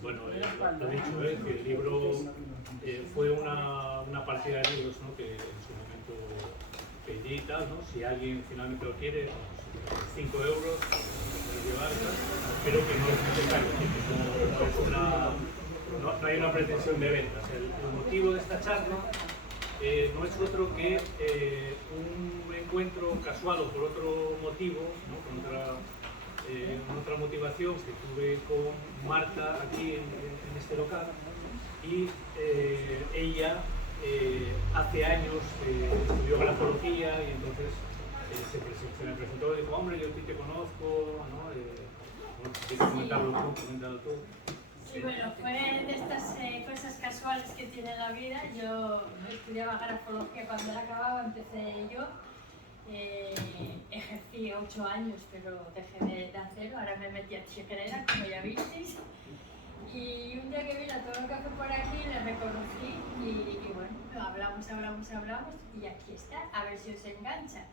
Bueno, lo he dicho, que el libro fue una partida de libros, ¿no? Que en su momento pedí y tal, ¿no? Si alguien finalmente lo quiere, pues, 5 euros, puedes llevar, pero que no es necesario, no hay una pretensión de ventas. El motivo de esta charla no es otro que un encuentro casual o por otro motivo, ¿no? Con otra motivación que tuve con Marta aquí en este local, y ella hace años estudió grafología y entonces se me presentó y dijo: hombre, yo a ti te conozco, ¿no? ¿Quieres comentarlo tú? Sí, bueno, fue de estas cosas casuales que tiene la vida. Yo estudiaba grafología, cuando la acababa empecé yo. Ejercí 8 años, pero dejé de hacerlo. Ahora me metí a tijerera, como ya visteis. Y un día que vino a tomar un café por aquí, le reconocí y bueno, hablamos y aquí está, a ver si os engancha.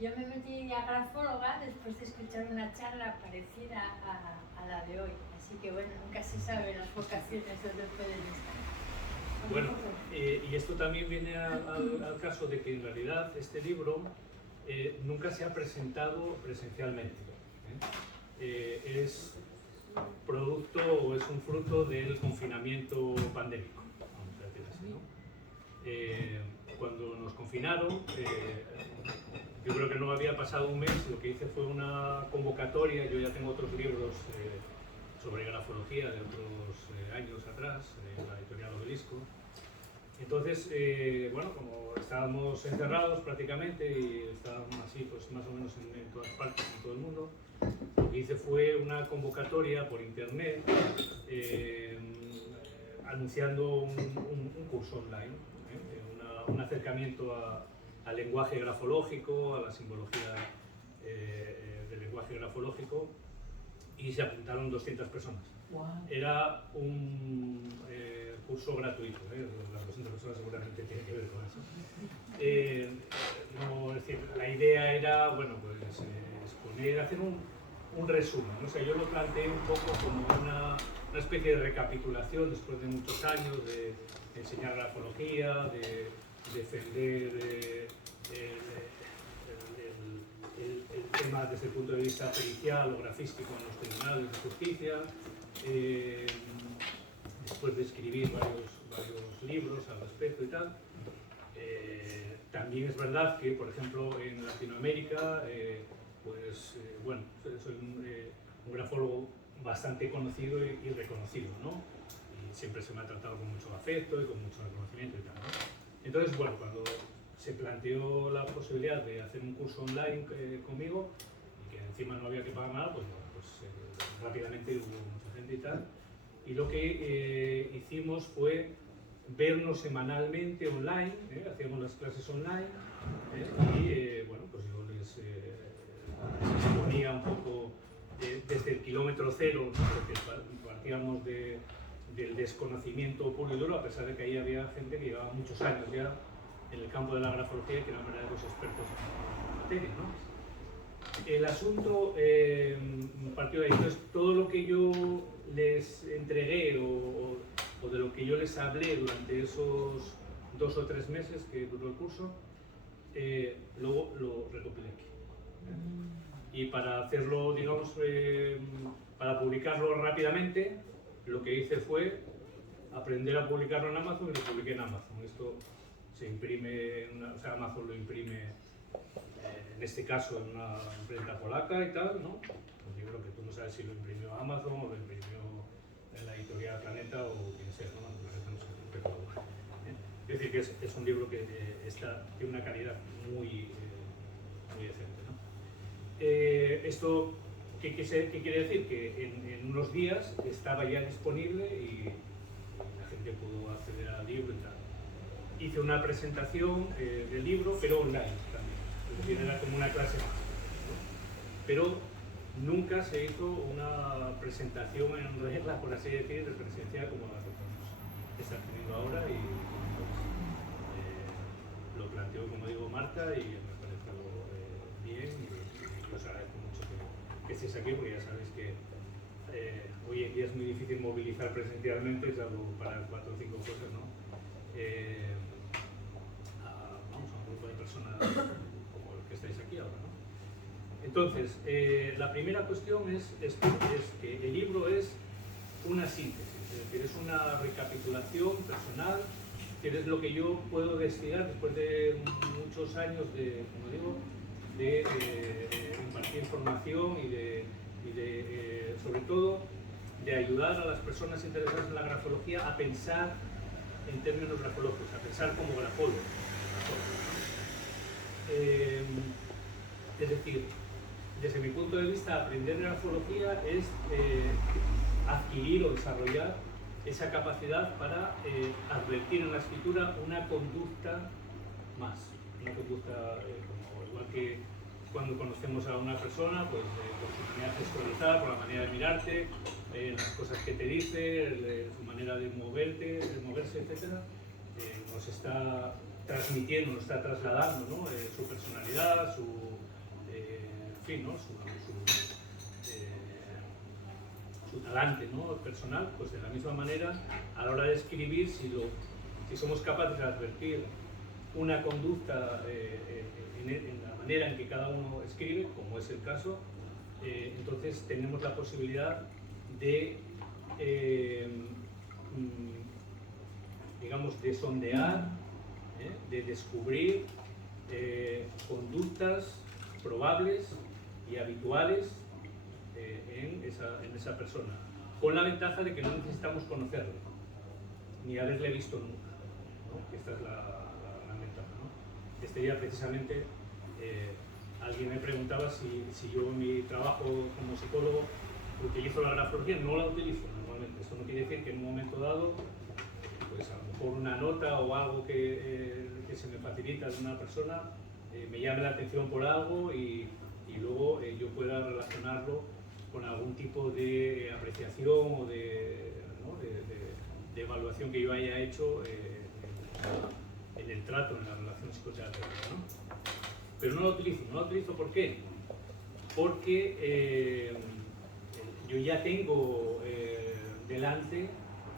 Yo me metí a grafóloga después de escuchar una charla parecida a la de hoy. Así que bueno, nunca se sabe las vocaciones donde pueden estar. Bueno, y esto también viene al caso de que en realidad este libro nunca se ha presentado presencialmente. Es producto o es un fruto del confinamiento pandémico, vamos a decir así, ¿no? Cuando nos confinaron, yo creo que no había pasado un mes, lo que hice fue una convocatoria. Yo ya tengo otros libros sobre grafología de otros años atrás, en la editorial Obelisco. Entonces, bueno, como estábamos encerrados prácticamente y estábamos así, pues más o menos en todas partes, en todo el mundo, lo que hice fue una convocatoria por internet anunciando un curso online, un acercamiento al lenguaje grafológico, a la simbología del lenguaje grafológico, y se apuntaron 200 personas. Wow. Era un curso gratuito, las 200 personas seguramente tienen que ver con eso. No, es decir, la idea era, bueno, pues exponer, hacer un resumen, ¿no? O sea, yo lo planteé un poco como una especie de recapitulación después de muchos años de enseñar grafología, de defender el tema desde el punto de vista pericial o grafístico en los tribunales de justicia, después de escribir varios libros al respecto y tal. También es verdad que, por ejemplo, en Latinoamérica, bueno, soy un grafólogo bastante conocido y reconocido, ¿no? Y siempre se me ha tratado con mucho afecto y con mucho reconocimiento y tal, ¿no? Entonces, bueno, cuando se planteó la posibilidad de hacer un curso online conmigo, y que encima no había que pagar nada, pues, bueno, pues rápidamente hubo mucha gente y tal. Y lo que hicimos fue vernos semanalmente online, hacíamos las clases online, y bueno, pues yo les exponía un poco desde el kilómetro cero, ¿no? Porque partíamos del desconocimiento puro y duro, a pesar de que ahí había gente que llevaba muchos años ya en el campo de la grafología y que eran verdaderos expertos en la materia, ¿no? El asunto partió de ahí. Entonces, todo lo que yo les entregué o de lo que yo les hablé durante esos 2 o 3 meses que duró el curso, luego lo recopilé aquí. Y para hacerlo, digamos, para publicarlo rápidamente, lo que hice fue aprender a publicarlo en Amazon y lo publiqué en Amazon. Esto se imprime, o sea, Amazon lo imprime, en este caso en una imprenta polaca y tal, ¿no? Un libro que tú no sabes si lo imprimió Amazon o lo imprimió en la editorial Planeta o quien sea, ¿no? Planeta no sé, pero, es decir, que es un libro que tiene una calidad muy decente, ¿no? Esto, ¿qué quiere decir? Que en unos días estaba ya disponible y la gente pudo acceder al libro y tal. Hice una presentación del libro, pero online también. Es decir, era como una clase más, ¿no? Pero nunca se hizo una presentación en regla, por así decir, presencial como la que estamos teniendo ahora, y pues, lo planteó, como digo, Marta. Marta y me parece algo bien y os agradezco mucho que estéis aquí, porque ya sabéis que hoy en día es muy difícil movilizar presencialmente, salvo para 4 o 5 cosas, ¿no? A un grupo de personas como el que estáis aquí ahora, ¿no? Entonces, la primera cuestión es que el libro es una síntesis, es decir, es una recapitulación personal, que es lo que yo puedo destilar después de muchos años de, como digo, de impartir formación y sobre todo, de ayudar a las personas interesadas en la grafología a pensar en términos grafológicos, a pensar como grafólogos. Es decir, desde mi punto de vista, aprender grafología es adquirir o desarrollar esa capacidad para advertir en la escritura una conducta más, una conducta como igual que cuando conocemos a una persona, pues por su manera de gestualizar, por la manera de mirarte, las cosas que te dice, su manera de moverse, etc., nos está transmitiendo, nos está trasladando, ¿no? Su personalidad, en fin, ¿no? Su talante, ¿no? Personal. Pues de la misma manera, a la hora de escribir, si somos capaces de advertir una conducta en la manera en que cada uno escribe, como es el caso, entonces tenemos la posibilidad de, digamos, de sondear, de descubrir conductas probables y habituales en esa persona, con la ventaja de que no necesitamos conocerlo, ni haberle visto nunca, ¿no? Esta es la ventaja, ¿no? Este día precisamente alguien me preguntaba si yo en mi trabajo como psicólogo utilizo la grafología. No la utilizo normalmente. Esto no quiere decir que en un momento dado, pues a lo mejor una nota o algo que se me facilita de una persona me llame la atención por algo y luego yo pueda relacionarlo con algún tipo de apreciación o de evaluación que yo haya hecho en el trato, en la relación psicoterapéutica, ¿no? Pero no la utilizo. ¿Por qué? Porque yo ya tengo delante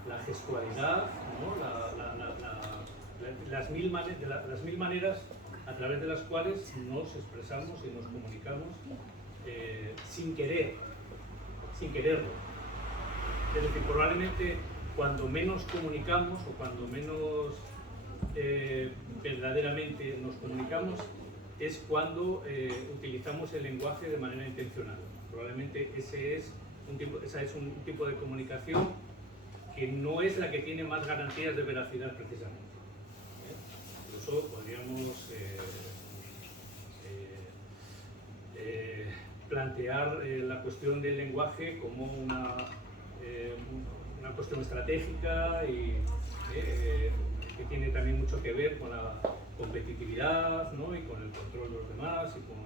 la gestualidad, ¿no? las mil maneras a través de las cuales nos expresamos y nos comunicamos sin quererlo. Es decir, probablemente cuando menos comunicamos o cuando menos verdaderamente nos comunicamos es cuando utilizamos el lenguaje de manera intencional. Probablemente ese es un tipo de comunicación que no es la que tiene más garantías de veracidad precisamente. Incluso podríamos plantear la cuestión del lenguaje como una cuestión estratégica y que tiene también mucho que ver con la competitividad, ¿no? Y con el control de los demás y con,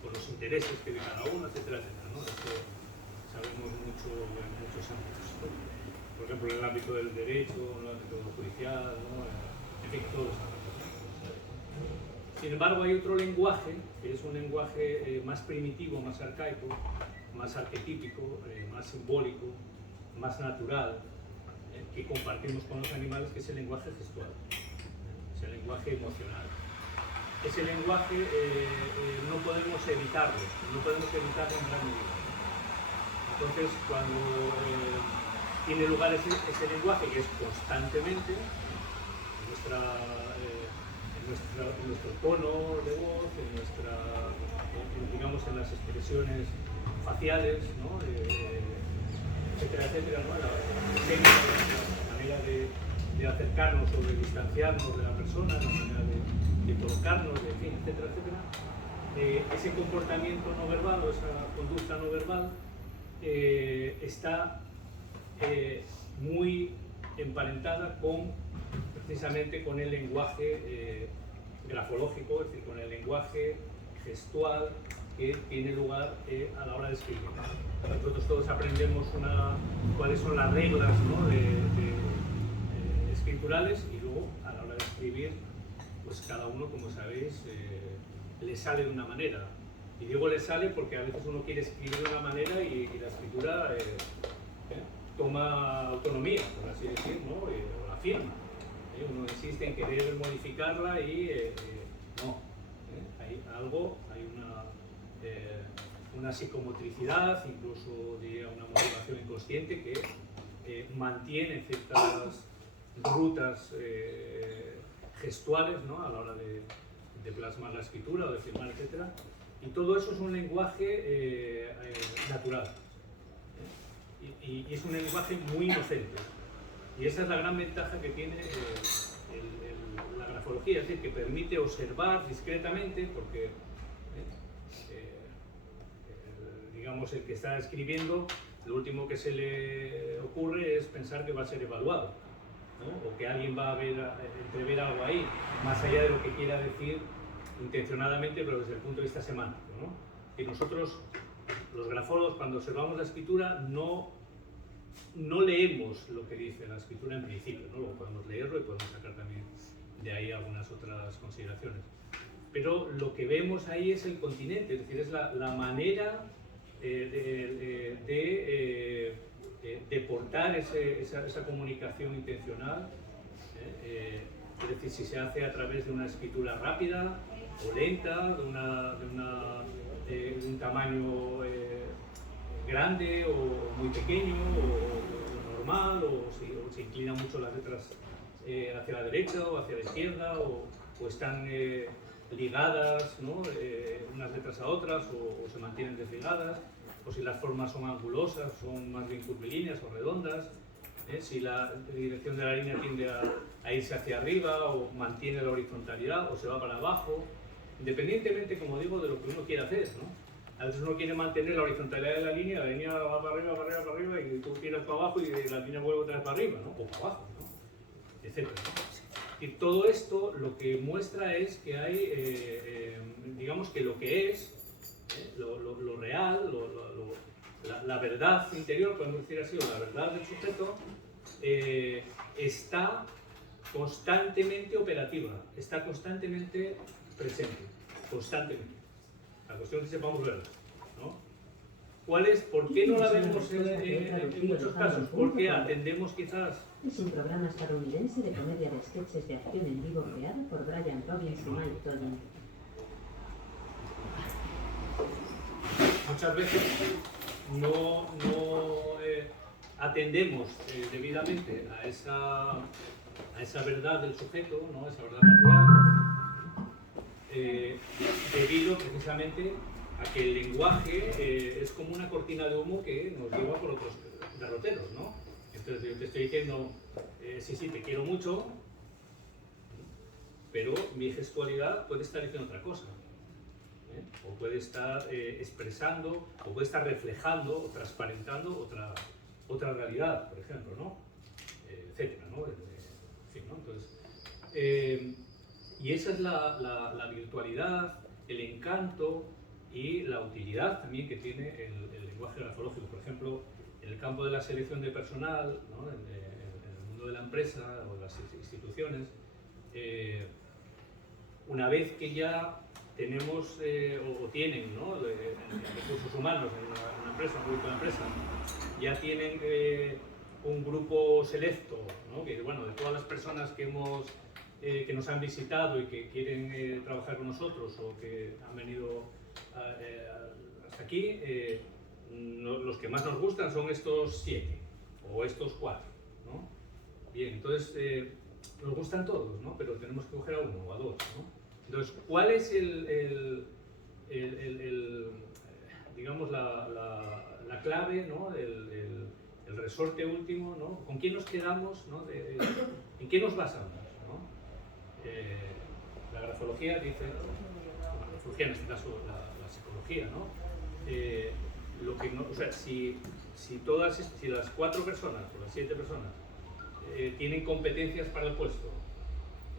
con los intereses que de cada uno, etcétera, etcétera, ¿no? Esto sabemos mucho en muchos ámbitos, ¿no? Por ejemplo, en el ámbito del derecho, en el ámbito judicial, ¿no? En fin, todos los ámbitos. Sin embargo, hay otro lenguaje, que es un lenguaje más primitivo, más arcaico, más arquetípico, más simbólico, más natural, que compartimos con los animales, que es el lenguaje gestual, es el lenguaje emocional. Ese lenguaje no podemos evitarlo en gran medida. Entonces, cuando tiene lugar ese lenguaje, que es constantemente en nuestro tono de voz, digamos, en las expresiones faciales, ¿no? Etcétera, etcétera, ¿no? La manera de acercarnos o de distanciarnos de la persona, la manera de colocarnos, en fin, etcétera, etcétera. Ese comportamiento no verbal o esa conducta no verbal está muy emparentada precisamente con el lenguaje grafológico, es decir, con el lenguaje gestual que tiene lugar a la hora de escribir. Nosotros todos aprendemos cuáles son las reglas, ¿no? escriturales, y luego a la hora de escribir pues cada uno, como sabéis, le sale de una manera. Y digo le sale porque a veces uno quiere escribir de una manera y la escritura toma autonomía, por así decir, ¿no? O la firma. Uno insiste en querer modificarla y no. Hay algo, hay una psicomotricidad, incluso diría una motivación inconsciente que mantiene ciertas rutas gestuales, ¿no? A la hora de plasmar la escritura o de firmar, etc. Y todo eso es un lenguaje natural. Y es un lenguaje muy inocente. Y esa es la gran ventaja que tiene la grafología, es decir, que permite observar discretamente, porque digamos el que está escribiendo, lo último que se le ocurre es pensar que va a ser evaluado, ¿no? O que alguien va a entrever algo ahí, más allá de lo que quiera decir intencionadamente, pero desde el punto de vista semántico, ¿no? Y nosotros, los grafólogos, cuando observamos la escritura, no leemos lo que dice la escritura en principio, ¿no? Luego podemos leerlo y podemos sacar también de ahí algunas otras consideraciones. Pero lo que vemos ahí es el continente, es decir, es la manera de portar esa comunicación intencional. Es decir, si se hace a través de una escritura rápida o lenta, de un tamaño grande o muy pequeño o normal, o se inclinan mucho las letras hacia la derecha o hacia la izquierda, o están ligadas, ¿no? Unas letras a otras, o se mantienen desligadas, o si las formas son angulosas, son más bien curvilíneas o redondas, si la dirección de la línea tiende a irse hacia arriba o mantiene la horizontalidad o se va para abajo, independientemente, como digo, de lo que uno quiera hacer, ¿no? A veces uno quiere mantener la horizontalidad de la línea va para arriba, para arriba, para arriba, y tú tiras para abajo y la línea vuelve otra vez para arriba, ¿no? O para abajo, ¿no? Etcétera, ¿no? Y todo esto lo que muestra es que hay, digamos que lo que es, lo real, la verdad interior, podemos decir así, o la verdad del sujeto, está constantemente operativa, está constantemente presente, constantemente. La cuestión es que sepamos verla, ¿no? ¿Por qué no la vemos en muchos casos? Porque atendemos quizás... Es un programa estadounidense de comedia de sketches de acción en vivo creado por Brian Robbins y Mike Todding. Muchas veces no atendemos debidamente a esa verdad del sujeto, ¿no? Esa verdad natural, debido precisamente a que el lenguaje es como una cortina de humo que nos lleva por otros derroteros, ¿no? Entonces yo te estoy diciendo, sí, te quiero mucho, pero mi gestualidad puede estar diciendo otra cosa, o puede estar expresando, o puede estar reflejando o transparentando otra realidad, por ejemplo, ¿no? Etcétera, ¿no? En fin, ¿no? Entonces, y esa es la virtualidad, el encanto y la utilidad también que tiene el lenguaje grafológico. Por ejemplo, en el campo de la selección de personal, ¿no? En el mundo de la empresa o de las instituciones, una vez que ya tenemos o tienen, ¿no? Recursos humanos en una empresa, un grupo de empresa, ya tienen un grupo selecto, ¿no? Que, bueno, de todas las personas que nos han visitado y que quieren trabajar con nosotros o que han venido hasta aquí, los que más nos gustan son estos 7 o estos 4, ¿no? Bien, entonces nos gustan todos, ¿no? Pero tenemos que coger a uno o a dos, ¿no? Entonces, ¿cuál es digamos, la clave, ¿no? El resorte último, ¿no? ¿Con quién nos quedamos, ¿no? ¿En qué nos basamos, ¿no? La grafología dice, la grafología en este caso la psicología, ¿no? O sea, si las 4 personas o las 7 personas tienen competencias para el puesto,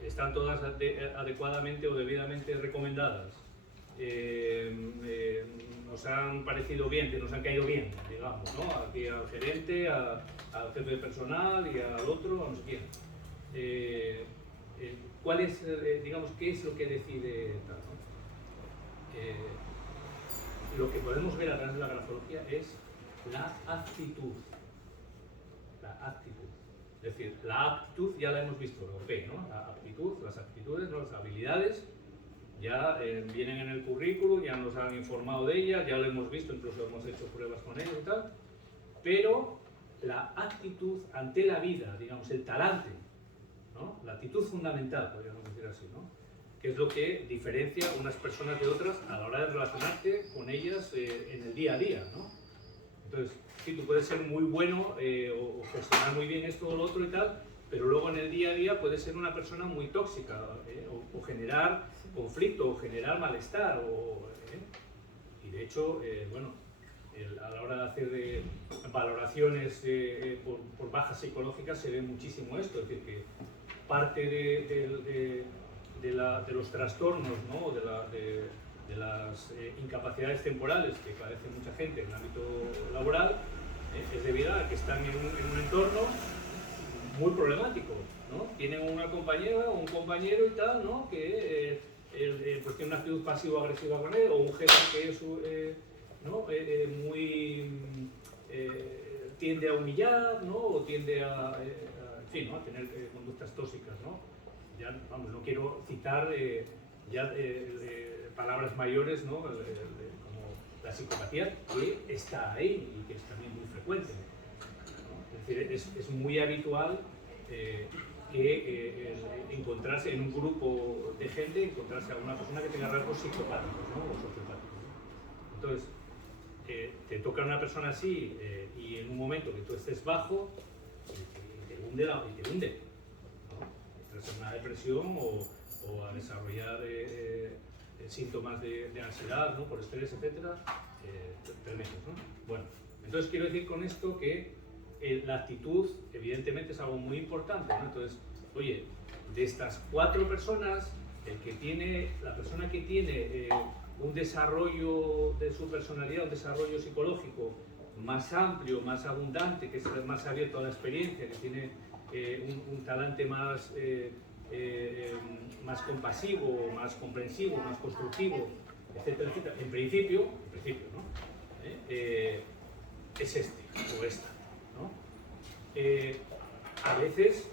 están todas adecuadamente o debidamente recomendadas, nos han parecido bien, que nos han caído bien, digamos, ¿no? Aquí al gerente, al jefe de personal y al otro, a no sé quién. ¿cuál es, digamos, qué es lo que decide tal, ¿no? Lo que podemos ver a través de la grafología es la actitud. La actitud. Es decir, la aptitud ya la hemos visto, lo P, ¿no? La aptitud, las aptitudes, ¿no? Las habilidades, ya vienen en el currículum, ya nos han informado de ellas, ya lo hemos visto, incluso hemos hecho pruebas con ellas y tal. Pero la actitud ante la vida, digamos, el talante, ¿no? La actitud fundamental, podríamos decir así, ¿no? Que es lo que diferencia unas personas de otras a la hora de relacionarte con ellas en el día a día, ¿no? Entonces, sí, tú puedes ser muy bueno o gestionar muy bien esto o lo otro y tal, pero luego en el día a día puedes ser una persona muy tóxica o generar conflicto o generar malestar. Y de hecho, bueno, a la hora de hacer valoraciones por bajas psicológicas se ve muchísimo esto, es decir, que parte de los trastornos, ¿no? de las incapacidades temporales que padece mucha gente en el ámbito laboral es debido a que están en un entorno muy problemático, ¿no? Tienen una compañera o un compañero y tal, ¿no? Que pues tiene una actitud pasivo-agresiva con él, o un jefe que es ¿no? Muy tiende a humillar, ¿no? O tiende en fin, ¿no? A tener conductas tóxicas, ¿no? Ya, vamos, no quiero citar palabras mayores, ¿no? Como la psicopatía, que está ahí y que es también muy frecuente, ¿no? Es decir, es muy habitual encontrarse en un grupo de gente, encontrarse a una persona que tenga rasgos psicopáticos, ¿no? O sociopáticos, ¿no? Entonces, te toca a una persona así y en un momento que tú estés bajo, te hunde, ¿no? Entras en una depresión o a desarrollar síntomas de ansiedad, ¿no? Por estrés, etcétera, tremendos, ¿no? Bueno, entonces quiero decir con esto que la actitud evidentemente es algo muy importante, ¿no? Entonces, oye, de estas 4 personas, la persona que tiene un desarrollo de su personalidad, un desarrollo psicológico más amplio, más abundante, que es más abierto a la experiencia, que tiene un talante más compasivo, más comprensivo, más constructivo, etcétera, etcétera. En principio, ¿no? Es este o esta, ¿no? A veces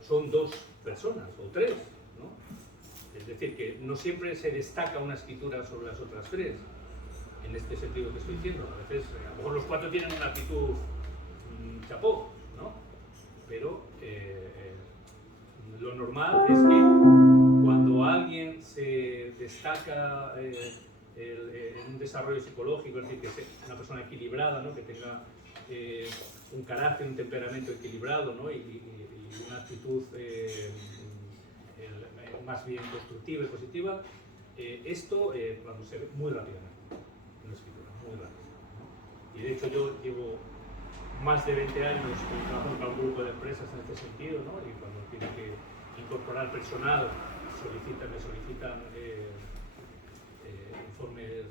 son 2 personas o 3, ¿no? Es decir, que no siempre se destaca una escritura sobre las otras 3, en este sentido que estoy diciendo. A veces, a lo mejor los 4 tienen una actitud chapó, ¿no? Pero lo normal es que cuando alguien se destaca en un desarrollo psicológico, es decir, que sea una persona equilibrada, ¿no? Que tenga un carácter, un temperamento equilibrado, ¿no? y una actitud más bien constructiva y positiva, esto vamos a ver muy rápidamente en la escritura, muy rápido, ¿no? Y de hecho yo llevo más de 20 años trabajando para un grupo de empresas en este sentido, ¿no? Y cuando tiene que incorporar personal, me solicitan informes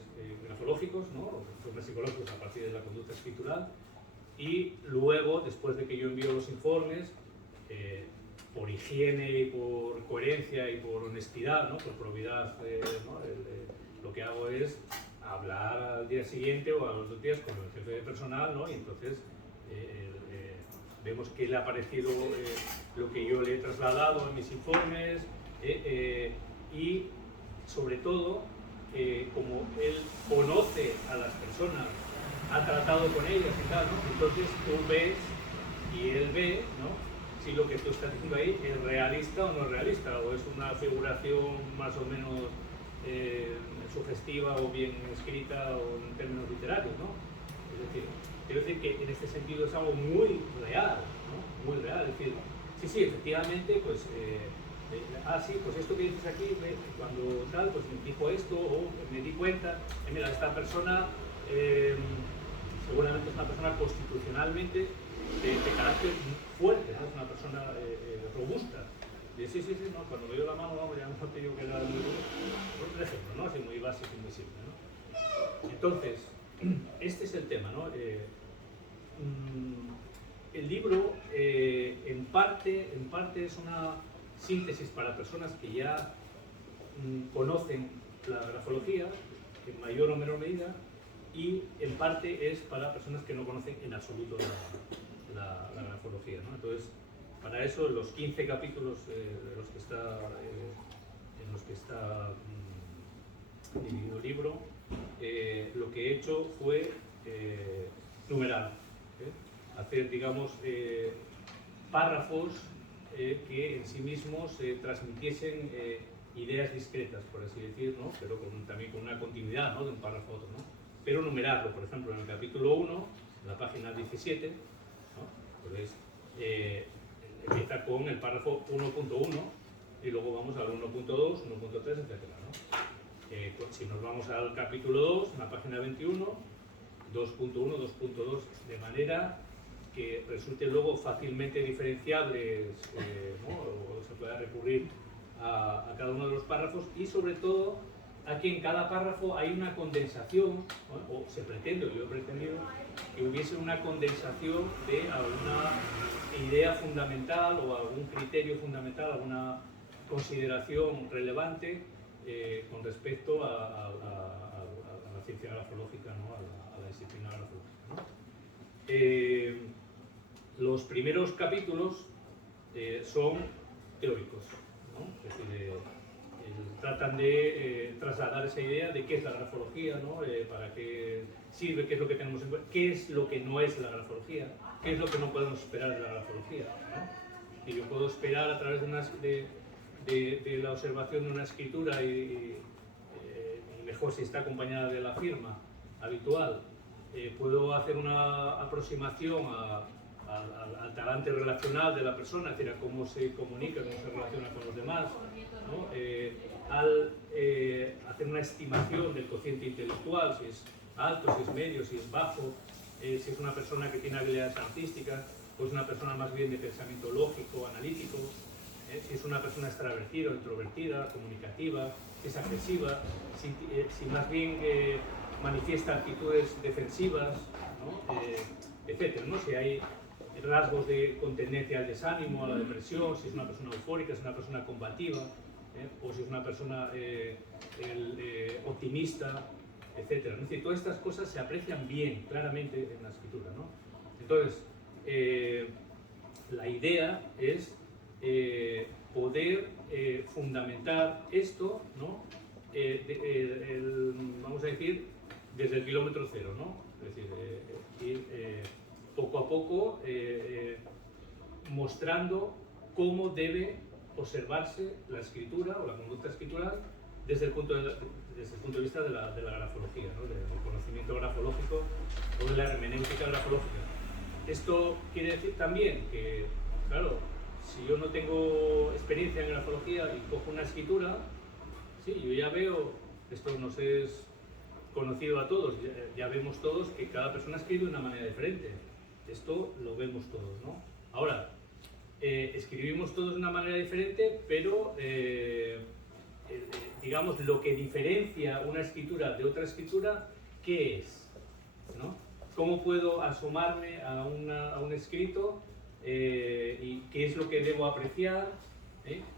grafológicos, ¿no? Informes psicológicos a partir de la conducta escritural, y luego, después de que yo envío los informes, por higiene y por coherencia y por honestidad, ¿no? Por probidad, ¿no? Lo que hago es hablar al día siguiente o a los 2 días con el jefe de personal, ¿no? Y entonces vemos qué le ha parecido lo que yo le he trasladado en mis informes y sobre todo como él conoce a las personas, ha tratado con ellas y tal, ¿no? Entonces tú ves y él ve, ¿no? Si lo que tú estás diciendo ahí es realista o no es realista, o es una figuración más o menos sugestiva o bien escrita o en términos literarios, ¿no? Es decir, quiero decir que en este sentido es algo muy real, ¿no? Muy real, es decir, sí, efectivamente, pues, sí, pues esto que dices aquí, cuando tal, pues me dijo esto, o me di cuenta, mira, esta persona seguramente es una persona constitucionalmente de carácter fuerte, ¿no? Es una persona robusta. Y sí, no, cuando le dio la mano, vamos, ya no te digo que era muy por ejemplo, ¿no? Así muy básico y muy simple, ¿no? Entonces, este es el tema, ¿no? el libro en parte es una síntesis para personas que ya conocen la grafología en mayor o menor medida, y en parte es para personas que no conocen en absoluto la grafología, ¿no? Entonces, para eso, los 15 capítulos en los que está dividido el libro, lo que he hecho fue numerar, hacer, digamos, párrafos que en sí mismos transmitiesen ideas discretas, por así decir, ¿no? Pero también con una continuidad, ¿no? De un párrafo a otro, ¿no? Pero numerarlo, por ejemplo, en el capítulo 1, en la página 17, ¿no? Pues, empieza con el párrafo 1.1 y luego vamos al 1.2, 1.3, etc., ¿no? Si nos vamos al capítulo 2, en la página 21, 2.1, 2.2, de manera que resulte luego fácilmente diferenciables, ¿no? O se pueda recurrir a cada uno de los párrafos, y sobre todo aquí en cada párrafo hay una condensación, ¿no? O se pretende, o yo he pretendido, que hubiese una condensación de alguna idea fundamental o algún criterio fundamental, alguna consideración relevante con respecto a la ciencia grafológica, ¿no? a la disciplina grafológica, ¿no? Los primeros capítulos son teóricos, ¿no? Es decir, tratan de trasladar esa idea de qué es la grafología, ¿no? Para qué sirve, qué es lo que tenemos en cuenta, qué es lo que no es la grafología, qué es lo que no podemos esperar de la grafología, ¿no? Y yo puedo esperar a través de la observación de una escritura y mejor si está acompañada de la firma habitual, puedo hacer una aproximación al talante relacional de la persona, es decir, a cómo se comunica, cómo se relaciona con los demás, ¿no? Al hacer una estimación del cociente intelectual, si es alto, si es medio, si es bajo, si es una persona que tiene habilidades artísticas, o es una persona más bien de pensamiento lógico, analítico, si es una persona extravertida o introvertida, comunicativa, si es agresiva, si más bien manifiesta actitudes defensivas, ¿no? Etcétera, ¿no? Si hay rasgos con tendencia al desánimo, a la depresión, si es una persona eufórica, si es una persona combativa, o si es una persona optimista, etcétera. Es decir, todas estas cosas se aprecian bien, claramente, en la escritura, ¿no? Entonces, la idea es poder fundamentar esto, ¿no? Vamos a decir, desde el kilómetro cero, ¿no? Es decir, ir poco a poco mostrando cómo debe observarse la escritura o la conducta escritural desde el punto de vista de la grafología, ¿no? Del conocimiento grafológico o de la hermenéutica grafológica. Esto quiere decir también que, claro, si yo no tengo experiencia en grafología y cojo una escritura, sí, yo ya veo, esto nos es conocido a todos, ya vemos todos que cada persona escribe de una manera diferente. Esto lo vemos todos, ¿no? Ahora, escribimos todos de una manera diferente, pero digamos, lo que diferencia una escritura de otra escritura, ¿qué es? ¿No? ¿Cómo puedo asomarme a un escrito y qué es lo que debo apreciar?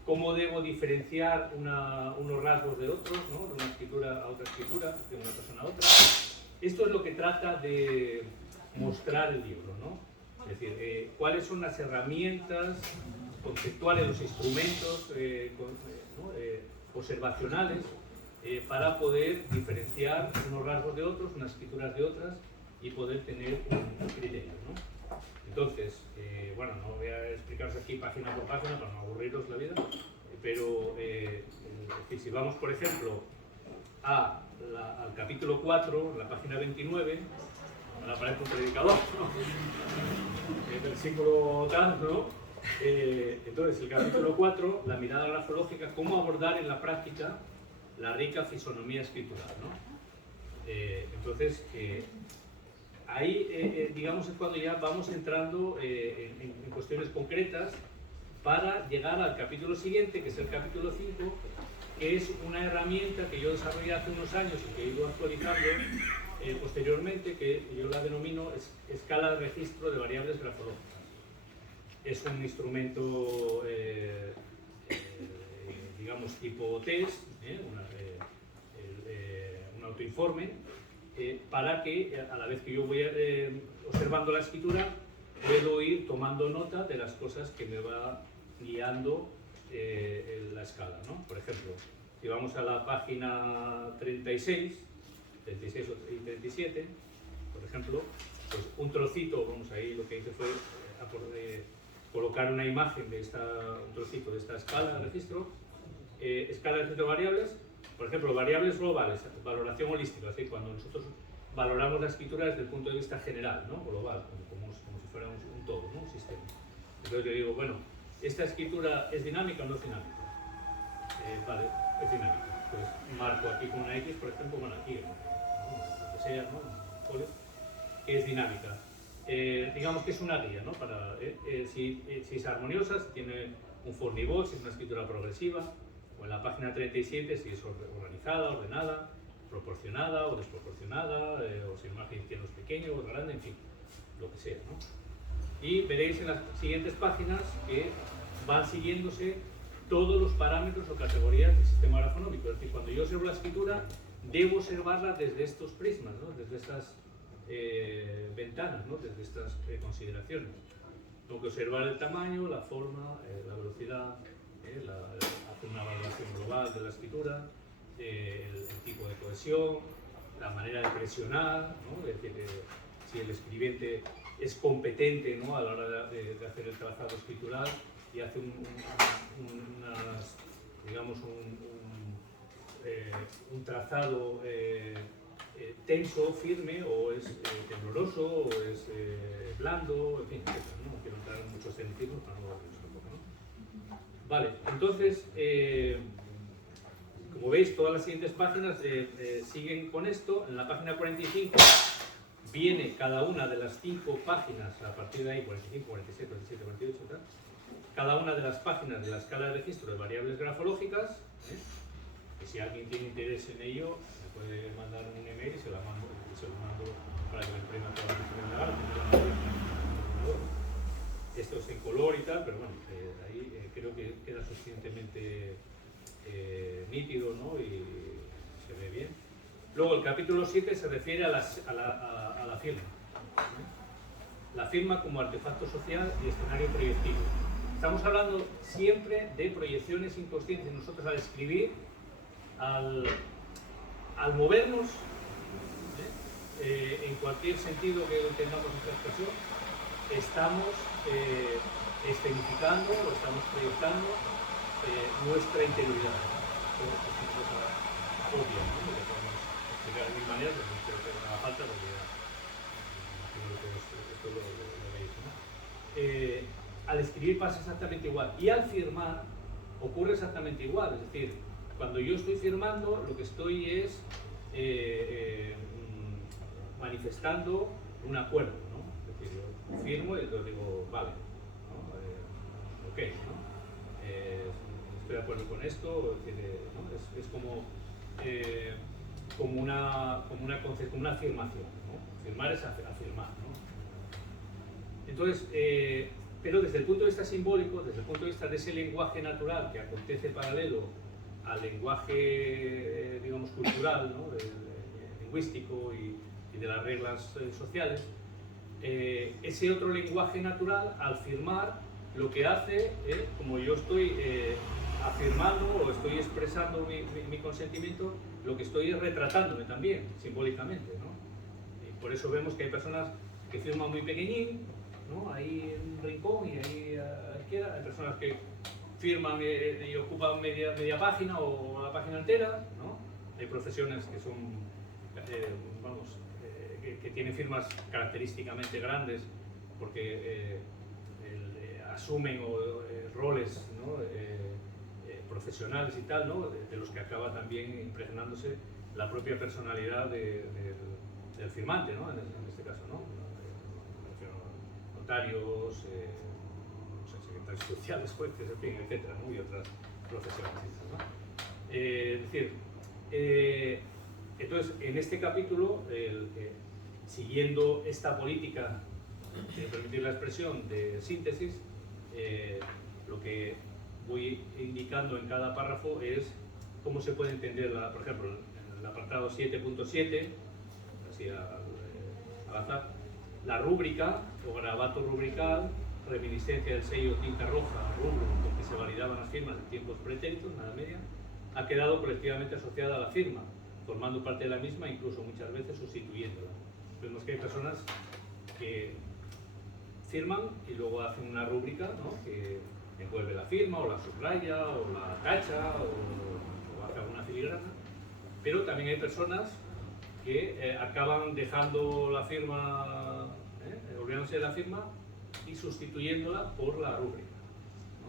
¿Cómo debo diferenciar unos rasgos de otros, ¿no? De una escritura a otra escritura, de una persona a otra? Esto es lo que trata de mostrar el libro, ¿no? Es decir, cuáles son las herramientas conceptuales, los instrumentos observacionales para poder diferenciar unos rasgos de otros, unas escrituras de otras, y poder tener un criterio, ¿no? Entonces, bueno, no voy a explicaros aquí página por página para no aburriros la vida, pero si vamos, por ejemplo, al capítulo 4, la página 29, ahora aparece un predicador, ¿no? El versículo tal, ¿no? Entonces, el capítulo 4, la mirada grafológica, cómo abordar en la práctica la rica fisonomía escritural, ¿no? Entonces, ahí, digamos, es cuando ya vamos entrando en cuestiones concretas para llegar al capítulo siguiente, que es el capítulo 5, que es una herramienta que yo desarrollé hace unos años y que he ido actualizando posteriormente, que yo la denomino escala de registro de variables grafológicas. es un instrumento, digamos, tipo test, un autoinforme, para que a la vez que yo voy observando la escritura, puedo ir tomando nota de las cosas que me va guiando en la escala, ¿no? Por ejemplo, si vamos a la página 36 y 37, por ejemplo, pues un trocito, vamos ahí, lo que hice fue colocar una imagen de un trocito de esta escala de registro, escala de registro de variables, por ejemplo, variables globales, valoración holística, es decir, cuando nosotros valoramos la escritura desde el punto de vista general, ¿no? Global, como si fuera un todo, ¿no? Un sistema. Entonces yo digo, bueno, ¿esta escritura es dinámica o no es dinámica? Vale, es dinámica. Pues marco aquí con una X, por ejemplo, bueno, aquí, ¿no? Lo que sea, ¿no? Que es dinámica. Digamos que es una guía, ¿no? Para, si es armoniosa, si tiene un for niveau, si es una escritura progresiva, o en la página 37 si es organizada, ordenada, proporcionada o desproporcionada, o si el margen izquierdo es pequeño o grande, en fin, lo que sea, ¿no? Y veréis en las siguientes páginas que van siguiéndose todos los parámetros o categorías del sistema grafonómico. Es decir, cuando yo observo la escritura, debo observarla desde estos prismas, ¿no? Desde estas ventanas, ¿no? Desde estas consideraciones. Tengo que observar el tamaño, la forma, la velocidad, hacer una valoración global de la escritura, el tipo de cohesión, la manera de presionar, ¿no? Es decir, si el escribiente es competente, ¿no? A la hora de hacer el trazado escritural y hace un trazado tenso, firme, o es tembloroso, o es blando, en fin, etc., ¿no? No quiero entrar en muchos tecnicismos para no aburrirnos tampoco, ¿no? Vale, entonces, como veis, todas las siguientes páginas siguen con esto. En la página 45 viene cada una de las 5 páginas, a partir de ahí, 45, 47, 47, 48, tal, cada una de las páginas de la escala de registro de variables grafológicas, que si alguien tiene interés en ello, me puede mandar un email y se lo mando para que me imprima toda la información legal. Esto es en color y tal, pero bueno, ahí creo que queda suficientemente nítido, ¿no? Y se ve bien. Luego el capítulo 7 se refiere a la firma. La firma como artefacto social y escenario proyectivo. Estamos hablando siempre de proyecciones inconscientes. Nosotros al escribir, al movernos, en cualquier sentido que tengamos esta expresión, estamos escenificando o estamos proyectando nuestra interioridad, ¿no? Es una cosa obvia, ¿no? Lo podemos explicar de mil maneras, pero que no haga falta porque ya imagino que esto lo veis, ¿no? Al escribir pasa exactamente igual, y al firmar ocurre exactamente igual. Es decir, cuando yo estoy firmando, lo que estoy es manifestando un acuerdo, ¿no? Es decir, yo firmo y entonces digo, vale, ¿no? Ok, ¿no? Estoy de acuerdo con esto, ¿no? Es como una afirmación, ¿no? Firmar es afirmar, ¿no? Entonces, pero desde el punto de vista simbólico, desde el punto de vista de ese lenguaje natural que acontece paralelo al lenguaje, digamos, cultural, ¿no? Lingüístico y de las reglas sociales, ese otro lenguaje natural, al firmar, lo que hace, como yo estoy afirmando o estoy expresando mi consentimiento, lo que estoy es retratándome también, simbólicamente, ¿no? Y por eso vemos que hay personas que firman muy pequeñín, ¿no? Ahí en un rincón y ahí a la izquierda, hay personas que firman y ocupan media página o la página entera, ¿no? Hay profesiones que son, que tienen firmas característicamente grandes porque asumen roles, ¿no? Profesionales y tal, ¿no? De los que acaba también impregnándose la propia personalidad del firmante, ¿no? En este caso, ¿no? Notarios, secretarios judiciales, jueces, en fin, etcétera, ¿no? Y otras profesiones, ¿no? Es decir, entonces, en este capítulo, siguiendo esta política de permitir la expresión de síntesis, lo que voy indicando en cada párrafo es cómo se puede entender, por ejemplo, en el apartado 7.7, así al azar, la rúbrica o gravato rubrical, reminiscencia del sello tinta roja, rubro, con que se validaban las firmas en tiempos pretéritos, nada media, ha quedado colectivamente asociada a la firma, formando parte de la misma, incluso muchas veces sustituyéndola. Vemos que hay personas que firman y luego hacen una rúbrica, ¿no?, que envuelve la firma, o la subraya, o la tacha, o hace alguna filigrana, pero también hay personas que acaban dejando la firma, olvidándose de la firma y sustituyéndola por la rúbrica, ¿no?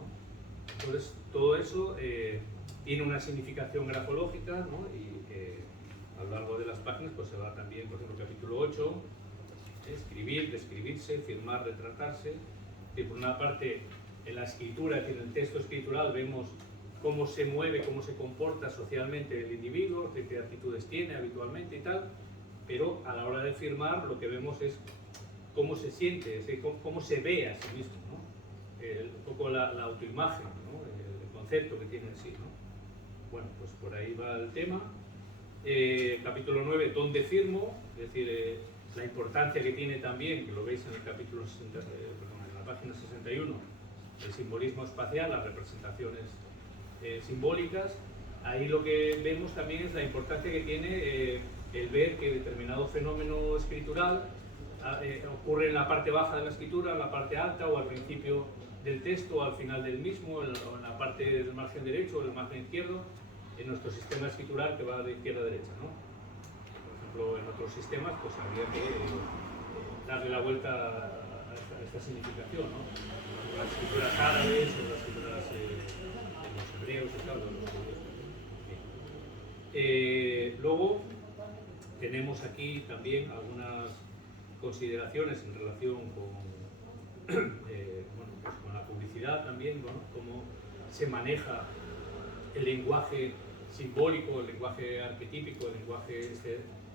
Entonces, todo eso tiene una significación grafológica, ¿no? Y a lo largo de las páginas pues se va también, por ejemplo, capítulo 8, escribir, describirse, firmar, retratarse. Y por una parte, en la escritura, es decir, en el texto escritural, vemos cómo se mueve, cómo se comporta socialmente el individuo, qué actitudes tiene habitualmente y tal, pero a la hora de firmar lo que vemos es cómo se siente, cómo se ve a sí mismo, ¿no? Un poco la autoimagen, ¿no? El concepto que tiene en sí, ¿no? Bueno, pues por ahí va el tema. Capítulo 9, ¿dónde firmo? Es decir, la importancia que tiene también, que lo veis en el capítulo 60, en la página 61, el simbolismo espacial, las representaciones simbólicas. Ahí lo que vemos también es la importancia que tiene el ver que determinado fenómeno escritural ocurre en la parte baja de la escritura, en la parte alta, o al principio del texto, o al final del mismo, o en la parte del margen derecho o del margen izquierdo, en nuestro sistema escritural que va de izquierda a derecha, ¿no? Por ejemplo, en otros sistemas pues habría que darle la vuelta a esta significación, ¿no? Las escrituras árabes o las escrituras de los hebreos y tal, de los judíos. Luego tenemos aquí también algunas consideraciones en relación con, bueno, pues con la publicidad también, ¿no? Cómo se maneja el lenguaje simbólico, el lenguaje arquetípico, el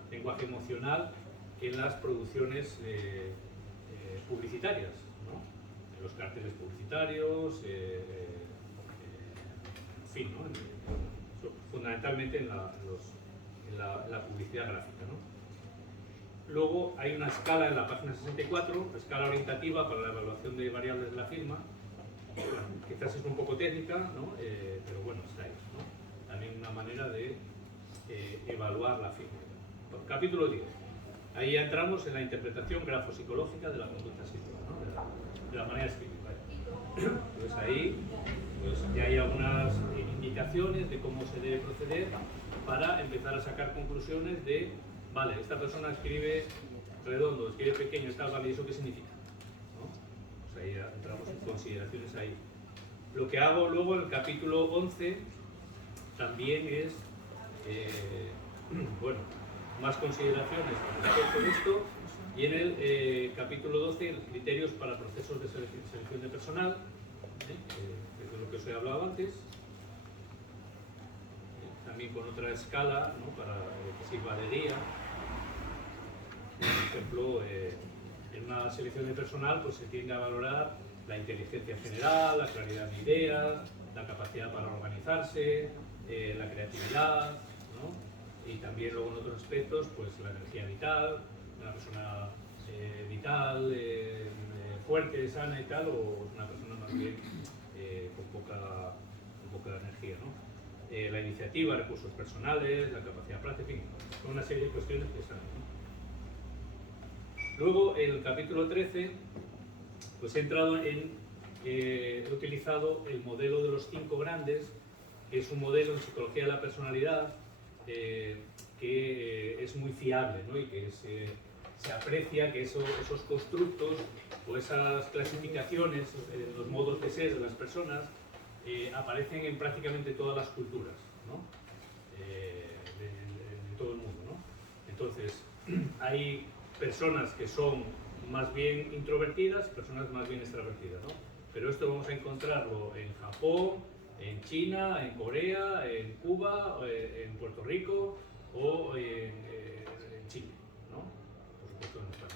lenguaje emocional en las producciones publicitarias, ¿no? En los carteles publicitarios, en fin, ¿no? Fundamentalmente en la publicidad gráfica, ¿no? Luego hay una escala en la página 64, escala orientativa para la evaluación de variables de la firma. Bueno, quizás es un poco técnica, ¿no? Pero bueno, está ahí, ¿no? También una manera de evaluar la firma. Bueno, capítulo 10. Ahí ya entramos en la interpretación grafopsicológica de la conducta escritura, ¿no? de la manera de escribir. ¿Vale? Entonces ahí pues, ya hay algunas indicaciones de cómo se debe proceder para empezar a sacar conclusiones de, vale, esta persona escribe redondo, escribe pequeño, tal, vale, ¿y eso qué significa? ¿No? Pues ahí ya entramos en consideraciones ahí. Lo que hago luego en el capítulo 11 también es, bueno, más consideraciones respecto de esto, y en el capítulo 12 criterios para procesos de selección de personal, que es de lo que os he hablado antes, también con otra escala, ¿no? Para que sirva de guía. Por ejemplo, en una selección de personal pues se tiende a valorar la inteligencia general, la claridad de ideas, la capacidad para organizarse, la creatividad, ¿no? Y también luego en otros aspectos, pues la energía vital, una persona vital, fuerte, sana y tal, o una persona más bien con poca energía, ¿no? La iniciativa, recursos personales, la capacidad práctica, en fin, son una serie de cuestiones que están, ¿no? Luego, en el capítulo 13, pues he utilizado el modelo de los 5 grandes, que es un modelo en psicología de la personalidad que es muy fiable, ¿no? Y que se aprecia que esos constructos o esas clasificaciones, los modos de ser de las personas, aparecen en prácticamente todas las culturas, ¿no? De todo el mundo, ¿no? Entonces, hay personas que son más bien introvertidas, personas más bien extravertidas, ¿no? Pero esto vamos a encontrarlo en Japón, en China, en Corea, en Cuba, en Puerto Rico o en Chile, ¿no? Por supuesto en España.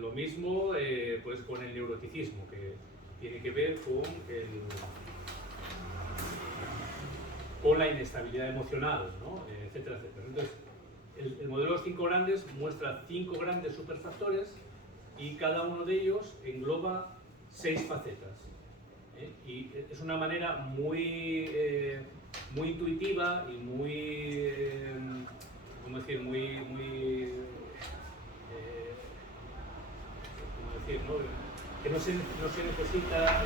Lo mismo pues con el neuroticismo, que tiene que ver con la inestabilidad emocional, ¿no? Etcétera, etcétera. Entonces, el modelo de los 5 grandes muestra 5 grandes superfactores y cada uno de ellos engloba 6 facetas. Y es una manera muy intuitiva y muy, ¿cómo decir? ¿Cómo decir? ¿No? Que no se necesita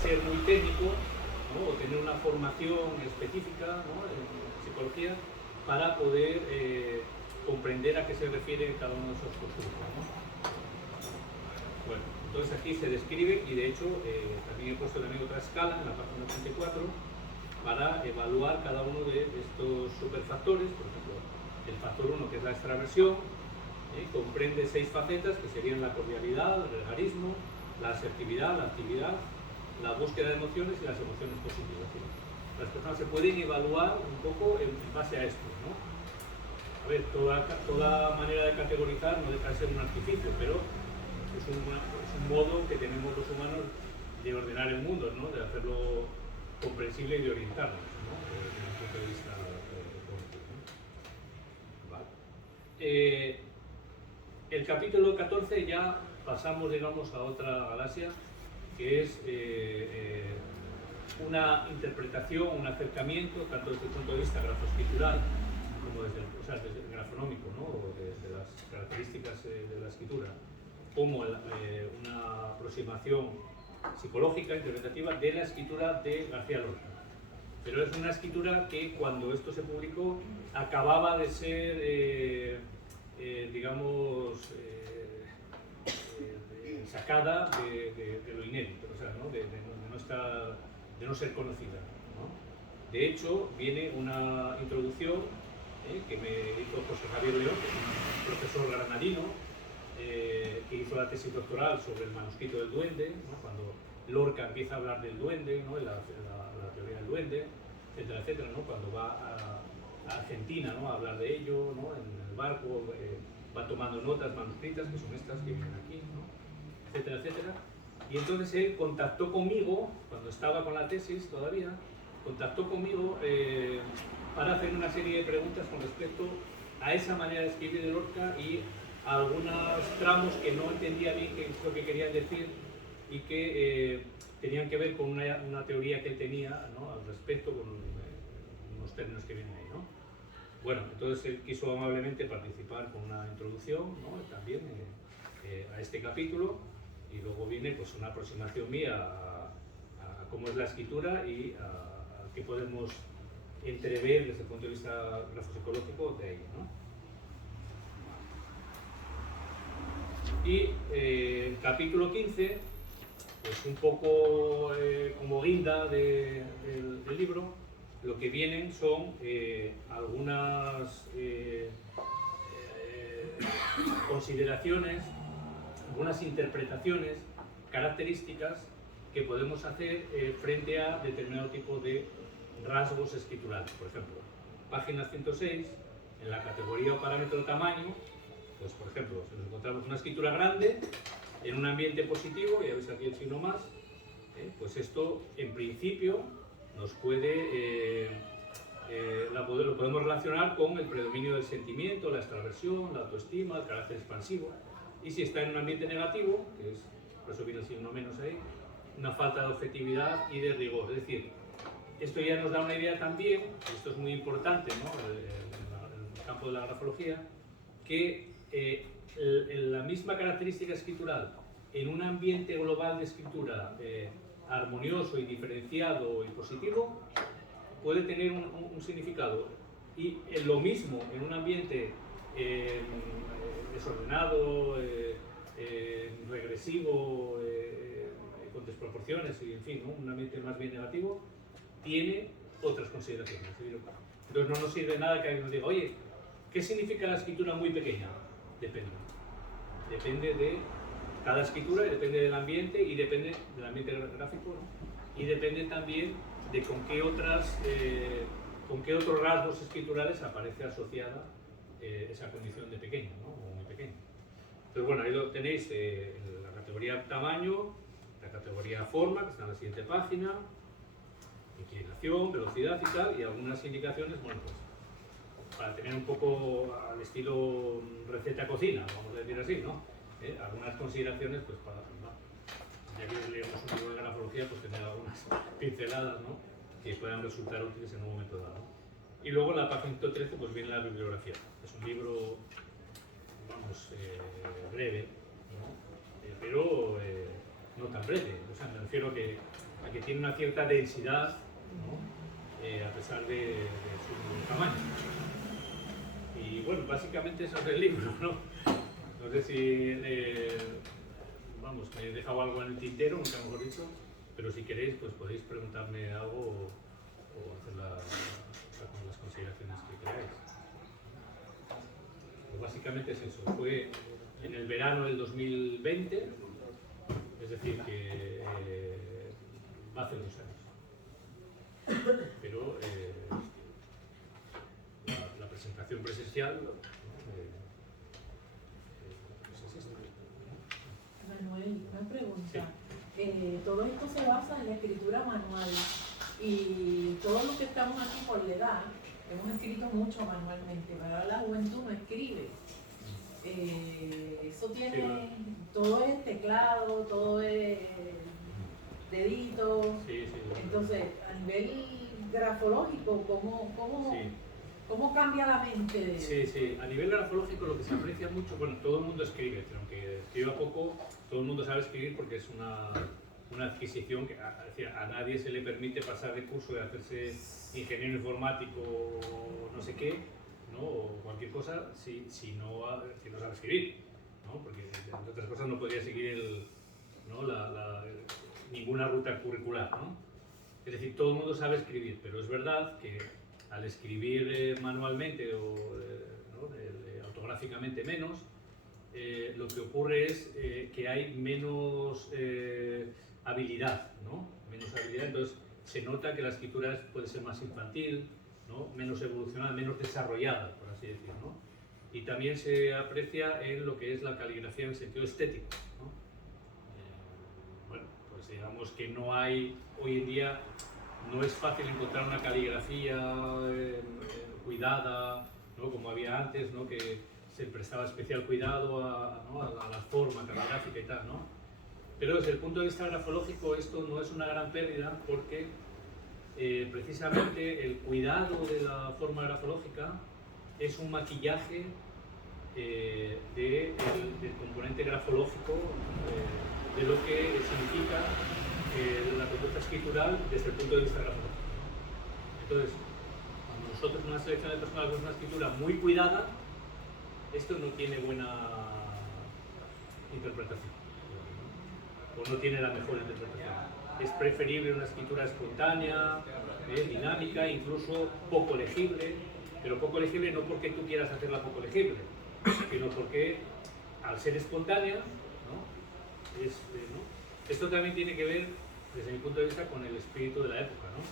ser muy técnico, ¿no? O tener una formación específica, ¿no? En psicología para poder comprender a qué se refiere cada uno de esos constructos, ¿no? Bueno, entonces aquí se describe, y de hecho también he puesto también otra escala en la página 34 para evaluar cada uno de estos superfactores. Por ejemplo, el factor 1, que es la extraversión, comprende 6 facetas que serían la cordialidad, el regarismo, la asertividad, la actividad, la búsqueda de emociones y las emociones positivas. ¿Sí? Las personas se pueden evaluar un poco en base a esto, ¿no? A ver, toda manera de categorizar no deja de ser un artificio, pero es un modo que tenemos los humanos de ordenar el mundo, ¿no? De hacerlo comprensible y de orientarnos, ¿no? Desde un punto de vista cognitivo, ¿no? Vale. El capítulo 14 ya pasamos, digamos, a otra galaxia, que es una interpretación, un acercamiento, tanto desde el punto de vista grafoscritural como desde el grafonómico, ¿no? O desde las características de la escritura, como una aproximación psicológica, interpretativa de la escritura de García Lorca. Pero es una escritura que cuando esto se publicó acababa de ser, digamos, sacada de lo inédito, o sea, ¿no? de no ser conocida, ¿no? De hecho, viene una introducción que me hizo José Javier León, que es un profesor granadino, que hizo la tesis doctoral sobre el manuscrito del duende, ¿no? Cuando Lorca empieza a hablar del duende, ¿no? la teoría del duende, etcétera, etcétera, ¿no? Cuando va a Argentina, ¿no? A hablar de ello, ¿no? En el barco, va tomando notas manuscritas, que son estas que vienen aquí, ¿no? Etcétera, etcétera. Y entonces él contactó conmigo, cuando estaba con la tesis todavía, contactó conmigo para hacer una serie de preguntas con respecto a esa manera de escribir de Lorca y a algunos tramos que no entendía bien qué es lo que querían decir y que tenían que ver con una teoría que él tenía, ¿no? Al respecto, con unos términos que vienen ahí, ¿no? Bueno, entonces él quiso amablemente participar con una introducción, ¿no? También a este capítulo, y luego viene pues una aproximación mía a cómo es la escritura y a qué podemos entrever desde el punto de vista grafopsicológico de ello, ¿no? Y el capítulo 15, pues un poco como guinda del libro, lo que vienen son algunas consideraciones, algunas interpretaciones, características que podemos hacer frente a determinado tipo de rasgos escriturales. Por ejemplo, página 106, en la categoría o parámetro tamaño, pues por ejemplo, si nos encontramos una escritura grande en un ambiente positivo, ya veis aquí el signo más, pues esto en principio nos puede, lo podemos relacionar con el predominio del sentimiento, la extraversión, la autoestima, el carácter expansivo. Y si está en un ambiente negativo, que es, por eso viene el signo menos ahí, una falta de objetividad y de rigor. Es decir, esto ya nos da una idea también, esto es muy importante, ¿no? En el campo de la grafología, que la misma característica escritural en un ambiente global de escritura armonioso y diferenciado y positivo puede tener un significado, y lo mismo en un ambiente desordenado, regresivo, con desproporciones y en fin, ¿no? Un ambiente más bien negativo, tiene otras consideraciones. Entonces no nos sirve nada que alguien nos diga, oye, ¿qué significa la escritura muy pequeña? Depende de cada escritura, y depende del ambiente, y depende del ambiente gráfico, ¿no? Y depende también de con qué otros rasgos escriturales aparece asociada esa condición de pequeño, ¿no? O muy pequeño. Entonces, bueno, ahí lo tenéis, la categoría tamaño, la categoría forma, que está en la siguiente página, inclinación, velocidad y tal, y algunas indicaciones, bueno, pues para tener un poco al estilo receta cocina, vamos a decir así, ¿no? Algunas consideraciones, pues para, ya que leemos un libro de grafología, pues tener algunas pinceladas, ¿no? Que puedan resultar útiles en un momento dado. Y luego en la página 113 pues viene la bibliografía. Es un libro, vamos, breve, ¿no? Pero no tan breve. O sea, me refiero a que tiene una cierta densidad, ¿no? A pesar de su tamaño. Y bueno, básicamente eso es el libro, ¿no? No sé si, vamos, me he dejado algo en el tintero, nunca mejor dicho, pero si queréis, pues podéis preguntarme algo o hacer con las consideraciones que queráis. Pues básicamente es eso. Fue en el verano del 2020, es decir, que va a hacer 2 años. Pero la presentación presencial pues es esta. Manuel, una pregunta. Todo esto se basa en la escritura manual y todos los que estamos aquí por la edad hemos escrito mucho manualmente, pero ahora la juventud no escribe. Eso tiene, Sí, bueno. todo es teclado, todo es dedito. Sí, sí. Entonces, a nivel grafológico, Sí. ¿cómo cambia la mente de Sí, sí. A nivel grafológico lo que se aprecia mucho, bueno, todo el mundo escribe, pero aunque escriba poco, todo el mundo sabe escribir porque es una adquisición que a nadie se le permite pasar de curso de hacerse ingeniero informático o no sé qué, ¿no? O cualquier cosa si no sabe escribir, ¿no? Porque entre otras cosas no podría seguir ninguna ruta curricular, ¿no? Es decir, todo el mundo sabe escribir, pero es verdad que al escribir manualmente o autográficamente menos, lo que ocurre es que hay menos habilidad, ¿no? Menos habilidad, entonces se nota que la escritura puede ser más infantil, ¿no? Menos evolucionada, menos desarrollada, por así decirlo, ¿no? Y también se aprecia en lo que es la caligrafía en el sentido estético, ¿no? Bueno, pues digamos que no hay, hoy en día, no es fácil encontrar una caligrafía cuidada, ¿no? Como había antes, ¿no? Que se prestaba especial cuidado a la forma caligráfica y tal, ¿no? Pero desde el punto de vista grafológico esto no es una gran pérdida porque precisamente el cuidado de la forma grafológica es un maquillaje del componente grafológico de lo que significa la conducta escritural desde el punto de vista grafológico. Entonces, cuando nosotros en una selección de personas vemos una escritura muy cuidada, esto no tiene buena interpretación, o no tiene la mejor interpretación. Es preferible una escritura espontánea, dinámica, incluso poco legible, pero poco legible no porque tú quieras hacerla poco legible, sino porque al ser espontánea, ¿no? Esto también tiene que ver, desde mi punto de vista, con el espíritu de la época, ¿no?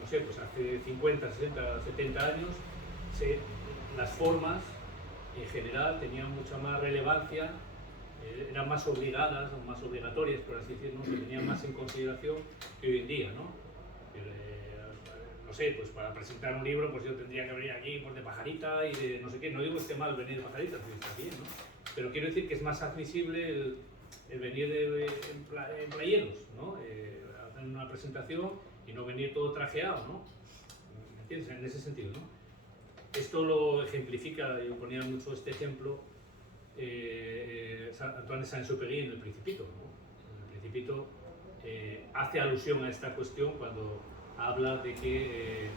No sé, pues hace 50, 60, 70 años, las formas en general tenían mucha más relevancia, eran más obligadas o más obligatorias, por así decirlo, se tenían más en consideración que hoy en día, ¿no? No sé, pues para presentar un libro, pues yo tendría que venir aquí por de pajarita y de no sé qué. No digo que esté mal venir de pajarita, pero está bien, ¿no? Pero quiero decir que es más admisible el venir en playeros, ¿no? Hacer una presentación y no venir todo trajeado, ¿no? ¿Me entiendes? En ese sentido, ¿no? Esto lo ejemplifica, yo ponía mucho este ejemplo, Antoine de Saint-Exupéry en El Principito, ¿no? En El Principito hace alusión a esta cuestión cuando habla de que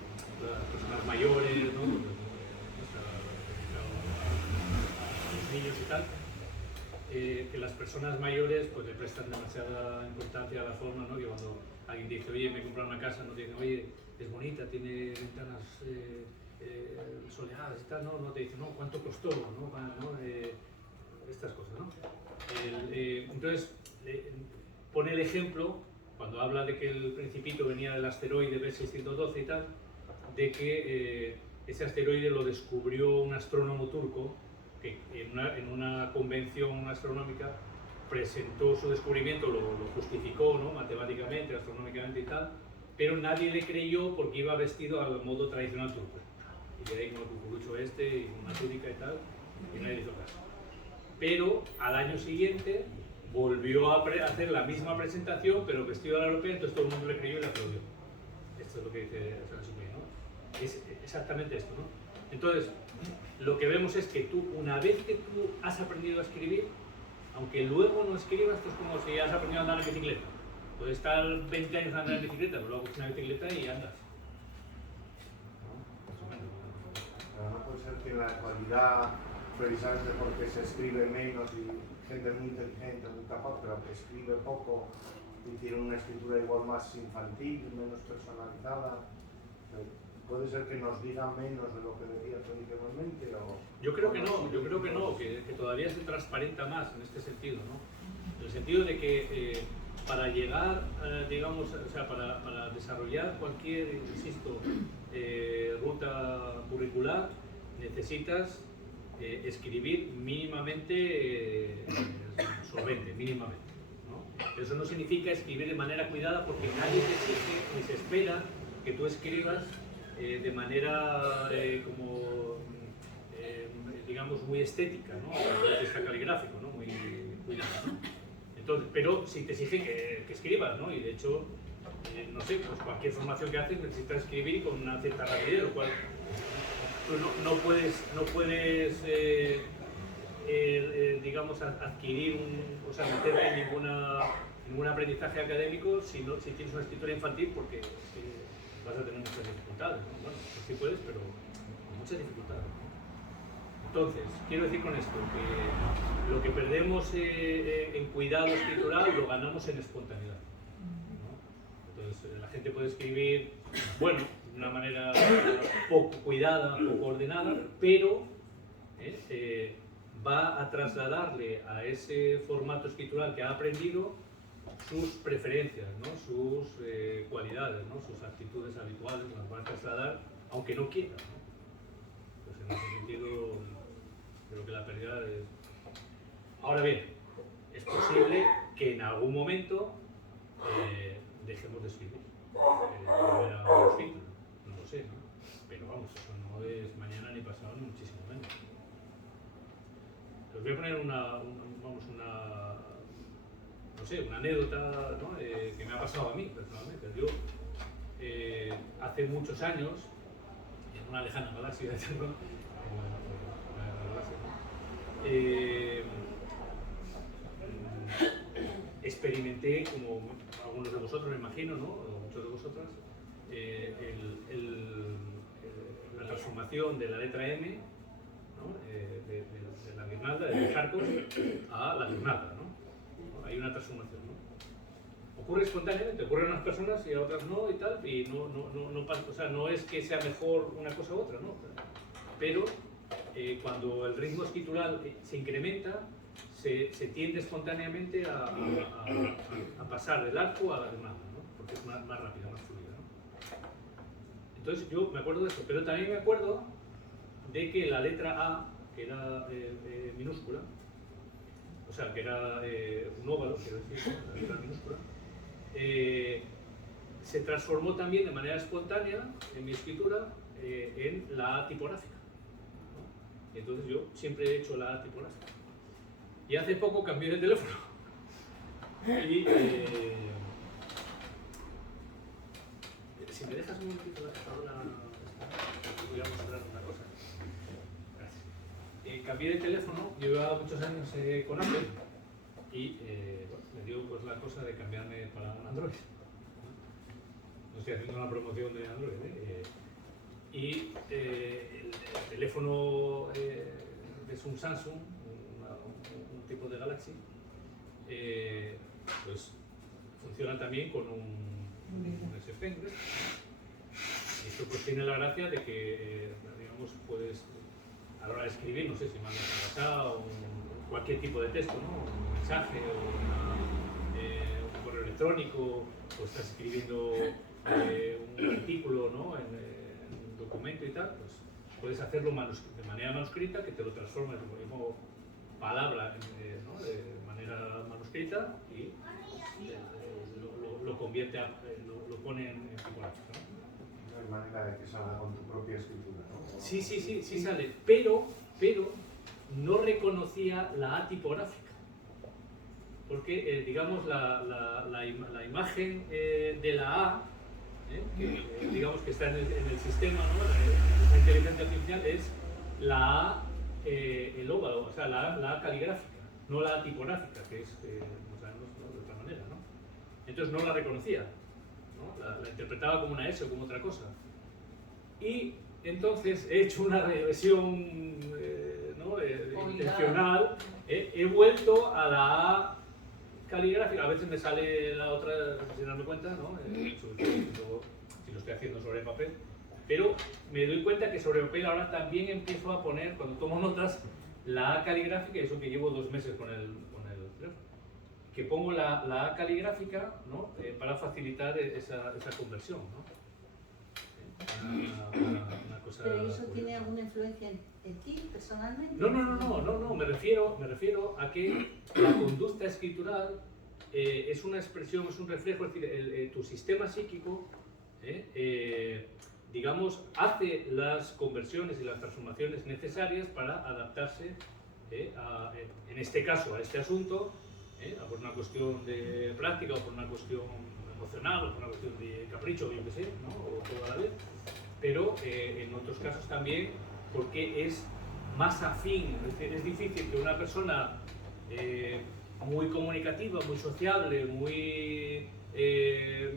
las personas mayores, ¿no? A los niños y tal, que las personas mayores pues le prestan demasiada importancia a la forma, ¿no? Que cuando alguien dice, oye, me he comprado una casa, no tiene, oye, es bonita, tiene ventanas soleadas y tal, no te dice, no, ¿cuánto costó? ¿No? Estas cosas, ¿no? Entonces, pone el ejemplo, cuando habla de que el Principito venía del asteroide B612 y tal, de que ese asteroide lo descubrió un astrónomo turco que en una convención astronómica presentó su descubrimiento, lo justificó, ¿no? Matemáticamente, astronómicamente y tal, pero nadie le creyó porque iba vestido al modo tradicional turco. Y de ahí con el cucurucho este, y una túnica y tal, y nadie le hizo caso. Pero al año siguiente volvió a hacer la misma presentación, pero vestido a la europea, entonces todo el mundo le creyó y le aplaudió. Esto es lo que dice Saint-Exupéry, ¿no? Es exactamente esto, ¿no? Entonces, lo que vemos es que tú, una vez que tú has aprendido a escribir, aunque luego no escribas, esto es como si has aprendido a andar en bicicleta. Puedes estar 20 años andando en bicicleta, pero luego coges una bicicleta y andas. Pero no puede ser que en la actualidad, precisamente porque se escribe menos y gente muy inteligente, muy capaz, pero que escribe poco y tiene una escritura igual más infantil, menos personalizada, puede ser que nos diga menos de lo que decía tradicionalmente. Yo creo que no, que todavía se transparenta más en este sentido, ¿no? En el sentido de que para llegar, digamos, o sea, para desarrollar cualquier, insisto, ruta curricular, necesitas escribir mínimamente solvente, mínimamente, ¿no? Eso no significa escribir de manera cuidada, porque nadie te exige ni se espera que tú escribas de manera digamos, muy estética, ¿no? Está caligráfico, ¿no? Muy cuidado, ¿no? Entonces, pero sí te exigen que escribas, ¿no? Y de hecho, no sé, pues cualquier formación que haces necesitas escribir con una cierta rapidez, lo cual tú no puedes digamos, adquirir o sea, meterte en ningún aprendizaje académico si tienes una escritura infantil, porque vas a tener muchas dificultades, ¿no? Bueno, pues sí puedes, pero con muchas dificultades. Entonces, quiero decir con esto que lo que perdemos en cuidado escritural lo ganamos en espontaneidad, ¿no? Entonces, la gente puede escribir, bueno, de una manera poco cuidada, poco ordenada, pero va a trasladarle a ese formato escritural que ha aprendido sus preferencias, ¿no? Sus cualidades, ¿no? Sus actitudes habituales, las van a trasladar aunque no quiera, ¿no? Pues en ese sentido creo que la pérdida es... Ahora bien, es posible que en algún momento dejemos de escribir, volver a los ciclos, no lo sé, ¿no? Pero vamos, eso no es mañana ni pasado ni muchísimo menos. Os voy a poner una anécdota, ¿no? Que me ha pasado a mí personalmente. Yo hace muchos años, en una lejana galaxia, experimenté, como algunos de vosotros me imagino, ¿no? O muchos de vosotras, la transformación de la letra M, ¿no? De la guirnalda, de Charcos, a la guirnalda, ¿no? Hay una transformación, ¿no? Ocurre espontáneamente, ocurre a unas personas y a otras no y tal, y no pasa, o sea, no es que sea mejor una cosa u otra, ¿no? Pero cuando el ritmo escritural se incrementa, se tiende espontáneamente a pasar del arco a la guirnalda, ¿no? Porque es más rápida, más fluida, ¿no? Entonces yo me acuerdo de eso, pero también me acuerdo de que la letra A, que era minúscula, o sea, que era un óvalo, quiero decir, la letra minúscula, se transformó también de manera espontánea en mi escritura en la A tipográfica, ¿no? Y entonces yo siempre he hecho la A tipográfica. Y hace poco cambié de teléfono. Y si me dejas un momentito ahora, voy a mostrar una cosa. Gracias. Cambié de teléfono, llevaba muchos años con Apple y bueno, me dio pues la cosa de cambiarme para un Android. No estoy haciendo una promoción de Android, y el teléfono es un Samsung, un tipo de Galaxy, pues funciona también con un S Pen. Y esto pues tiene la gracia de que, digamos, puedes, a la hora de escribir, no sé si mandas un WhatsApp o cualquier tipo de texto, ¿no? Un mensaje o un correo electrónico, o estás escribiendo un artículo, ¿no? En un documento y tal, pues puedes hacerlo de manera manuscrita, que te lo transforma en el mismo palabra ¿no? de manera manuscrita y lo convierte, lo pone en tipográfico, ¿no? No hay manera de que salga con tu propia escritura, ¿no? Sí sale, pero no reconocía la A tipográfica. Porque, digamos, la imagen de la A, que digamos que está en el sistema, ¿no? La inteligencia artificial es la A, el óvalo, o sea, la A caligráfica, no la A tipográfica, que es, no sabemos, ¿no? De otra manera, ¿no? Entonces no la reconocía, ¿no? La interpretaba como una S o como otra cosa. Y entonces he hecho una regresión ¿no? intencional, he vuelto a la A caligráfica, a veces me sale la otra sin darme cuenta, ¿no? Luego, si lo estoy haciendo sobre papel, pero me doy cuenta que sobre papel ahora también empiezo a poner, cuando tomo notas, la A caligráfica, eso que llevo 2 meses con el teléfono, que pongo la A caligráfica, ¿no? Para facilitar esa conversión, ¿no? Una cosa. ¿Pero eso tiene alguna influencia en ti personalmente? No, me refiero a que la conducta escritural es una expresión, es un reflejo, es decir, tu sistema psíquico, digamos, hace las conversiones y las transformaciones necesarias para adaptarse, en este caso, a este asunto, a por una cuestión de práctica o por una cuestión emocional o por una cuestión de capricho, yo qué sé, ¿no? O todo a la vez, pero en otros casos también porque es más afín, es decir, es difícil que una persona muy comunicativa, muy sociable, muy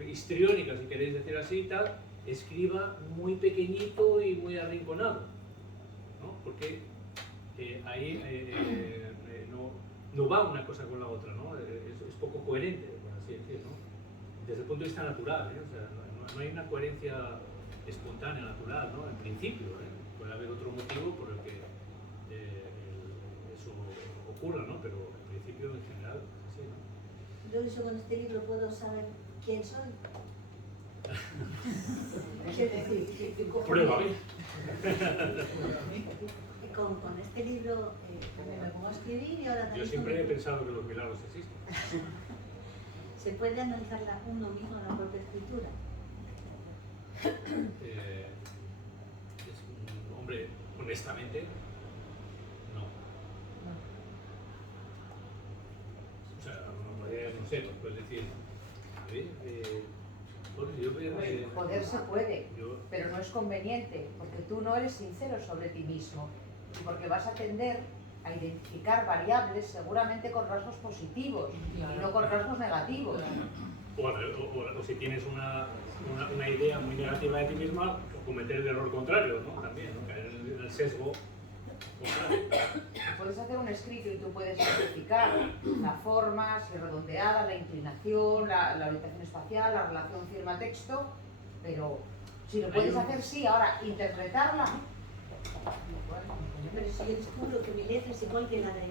histriónica, si queréis decir así, tal, escriba muy pequeñito y muy arrinconado, ¿no? Porque ahí no va una cosa con la otra, ¿no? Es poco coherente, por así decirlo, ¿no? Desde el punto de vista natural, o sea, no hay una coherencia espontánea, natural, ¿no? En principio, puede haber otro motivo por el que eso ocurra, ¿no? Pero en principio, en general, sí, ¿no? Yo eso con este libro puedo saber quién soy. Es decir, Prueba, con este libro me pongo a escribir y ahora Yo también siempre he pensado que los milagros existen. ¿Se puede analizar uno mismo la propia escritura? Hombre, honestamente, no. O sea, no sé, puedes decir, Poder se puede, yo- pero no es conveniente, porque tú no eres sincero sobre ti mismo y porque vas a tender a identificar variables seguramente con rasgos positivos y no con rasgos negativos. O si tienes una idea muy negativa de ti misma, cometer el error contrario, ¿no? También, ¿no? Caer en el sesgo contrario. Puedes hacer un escrito y tú puedes identificar la forma, si es redondeada, la inclinación, la orientación espacial, la relación firma-texto, pero si lo puedes hacer, sí. Ahora, interpretarla. Pero si yo descubro que mi letra es igual que la de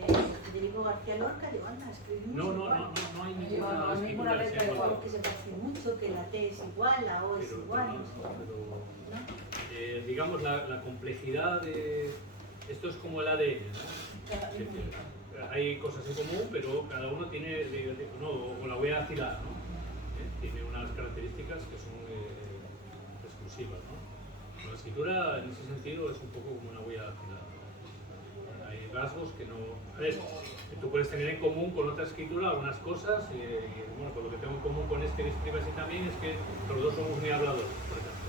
Federico García Lorca, digo, anda, escribimos No hay ninguna escritura que sea igual. Que se parece mucho, que la T es igual, la O es igual, no sé. Digamos, la complejidad de... Esto es como el ADN, ¿no? Es decir, hay cosas en común, pero cada uno tiene, o la voy a tirar, ¿no? Tiene unas características que son exclusivas, ¿no? La escritura, en ese sentido, es un poco como una huella dactilar, ¿no? Hay rasgos que no... A ver, que tú puedes tener en común con otra escritura algunas cosas, y bueno, pues lo que tengo en común con este que escribe así también es que los dos somos muy habladores, por ejemplo.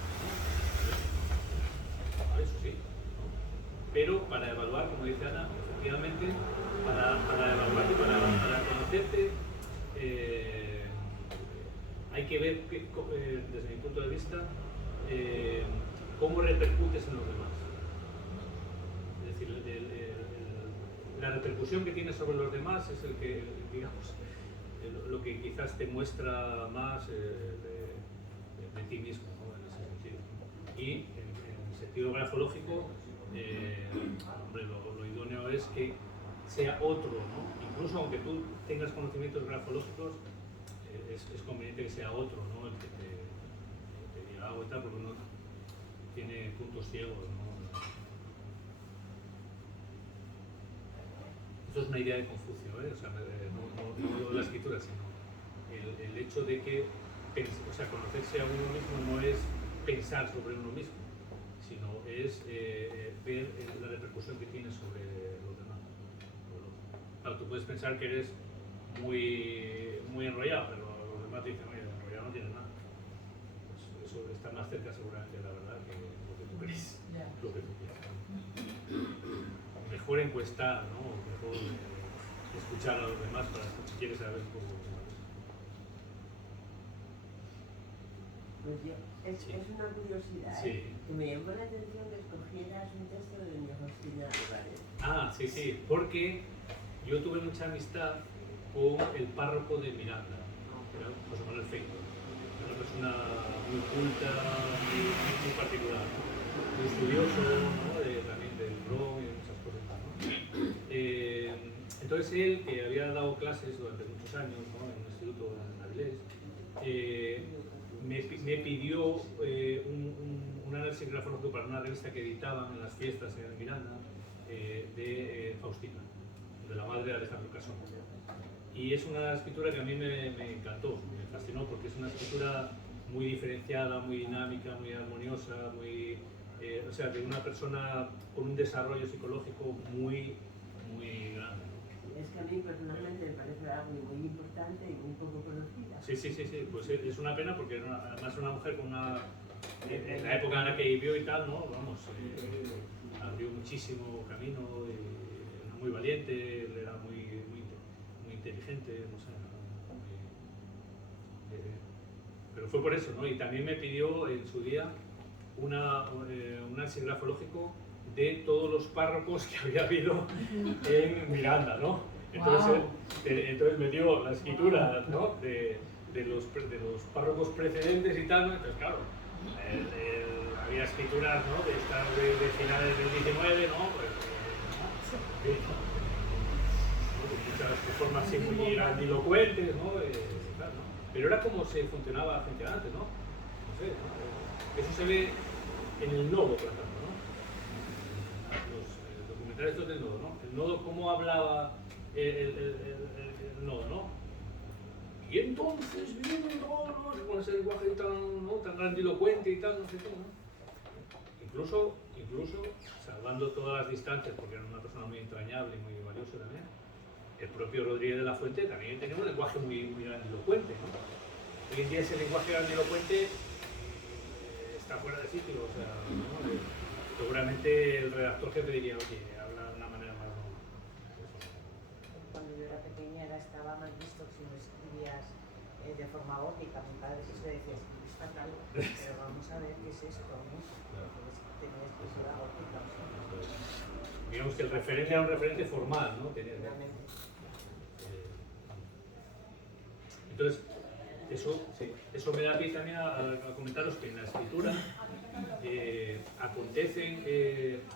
Eso sí. Pero para evaluar, como dice Ana, efectivamente, para evaluarte, para conocerte, hay que ver, desde mi punto de vista, cómo repercutes en los demás. Es decir, la repercusión que tienes sobre los demás es el que, digamos, lo que quizás te muestra más de ti mismo, ¿no? En ese sentido. Y en el sentido grafológico, hombre, lo idóneo es que sea otro, ¿no? Incluso aunque tú tengas conocimientos grafológicos, es conveniente que sea otro, ¿no? El que te diga algo y tal, porque uno tiene puntos ciegos, ¿no? esto es una idea de Confucio, o sea, no lo de la escritura, sino el hecho de que conocerse a uno mismo no es pensar sobre uno mismo, sino es ver la repercusión que tiene sobre los demás. Claro, tú puedes pensar que eres muy enrollado, pero los demás te dicen, oye, enrollado no tienes nada. Pues eso está más cerca seguramente de la verdad que lo que tú crees, lo que tú piensas. Mejor encuestar, ¿no? Mejor escuchar a los demás para si quieres saber un poco. Pues yo, es una curiosidad, Sí. que me llamó la atención que escogieras un texto de doña Faustina Álvarez. Ah, sí, porque yo tuve mucha amistad con el párroco de Miranda, que era José Manuel Feito, una persona muy culta, muy particular, ¿no? Muy estudioso, ¿no? También del Bronx y de muchas cosas más, ¿no? Entonces él, que había dado clases durante muchos años, ¿no? En un instituto en Avilés, me pidió un análisis grafológico para una revista que editaban en las fiestas en Miranda de Faustina, de la madre de Alejandro Casón. Y es una escritura que a mí me encantó, me fascinó, porque es una escritura muy diferenciada, muy dinámica, muy armoniosa, o sea, de una persona con un desarrollo psicológico muy grande. Es que a mí personalmente me parece algo muy importante y muy poco conocida. Sí, pues es una pena porque además era una mujer con en la época en la que vivió y tal, ¿no? Vamos, abrió muchísimo camino, era muy valiente, era muy inteligente, no sé, pero fue por eso, ¿no? Y también me pidió en su día un análisis grafológico de todos los párrocos que había habido en Miranda, ¿no? Entonces, entonces me dio la escritura, ¿no? de los párrocos precedentes y tal, ¿no? Entonces, claro, había escrituras, ¿no? de finales del 19, ¿no? Pues, muchas formas así muy grandilocuentes, ¿no? Claro, ¿no? Pero era como se funcionaba gente antes, ¿no? No sé, ¿no? Eso se ve en el nodo, por ejemplo, ¿no? Los documentales estos del nodo, ¿no? El nodo, cómo hablaba el nodo, ¿no? Y entonces vienen todos con ese lenguaje tan grandilocuente y tal, no sé qué, ¿no? Incluso, salvando todas las distancias, porque era una persona muy entrañable y muy valiosa también, el propio Rodríguez de la Fuente también tenía un lenguaje muy grandilocuente, ¿no? Hoy en día ese lenguaje grandilocuente está fuera de sitio, o sea, ¿no? Seguramente el redactor jefe diría, oye, habla de una manera más normal. Cuando yo era pequeña estaba mal visto si no escribías de forma gótica. Mi padre siempre decía, escribís fatal, pero vamos a ver qué es esto, ¿no? Tenía escritura gótica. Digamos que el referente era un referente formal, ¿no? Entonces, eso me da pie también a comentaros que en la escritura acontecen,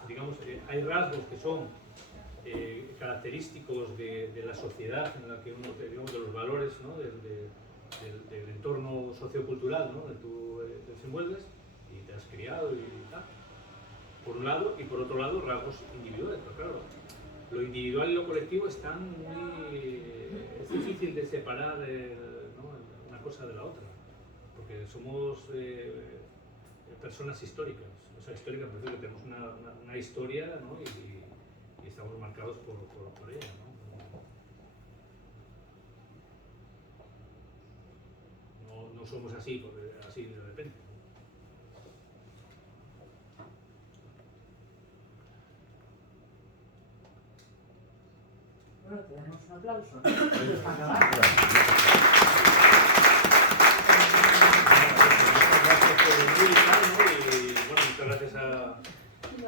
digamos, hay rasgos que son característicos de la sociedad en la que uno, digamos, de los valores, ¿no? del entorno sociocultural, ¿no? Donde tú te desenvuelves y te has criado y tal, por un lado, y por otro lado rasgos individuales, pero claro, lo individual y lo colectivo están es difícil de separar, ¿no? Una cosa de la otra, porque somos personas históricas, o sea, históricas, me refiero que tenemos una historia, ¿no? y estamos marcados por ella, ¿no? No somos así de repente. Bueno, te damos un aplauso. Muchas gracias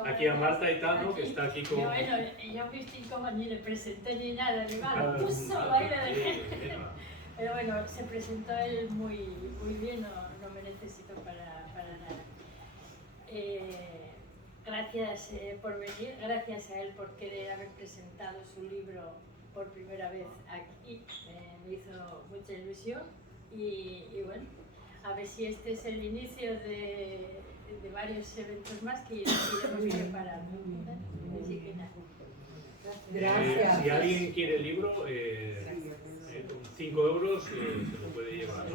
aquí a Marta y tal, ¿no? Que está aquí con... Yo viste como ni le presenté ni nada, ni nada, puso ahí le dejé. Pero bueno, se presentó él muy bien, no me necesito para nada. Gracias por venir, gracias a él por querer haber presentado su libro por primera vez aquí, me hizo mucha ilusión y bueno, a ver si este es el inicio de varios eventos más que iremos preparando. Así que nada. Gracias. Si alguien quiere el libro, con 5 euros se lo puede llevar.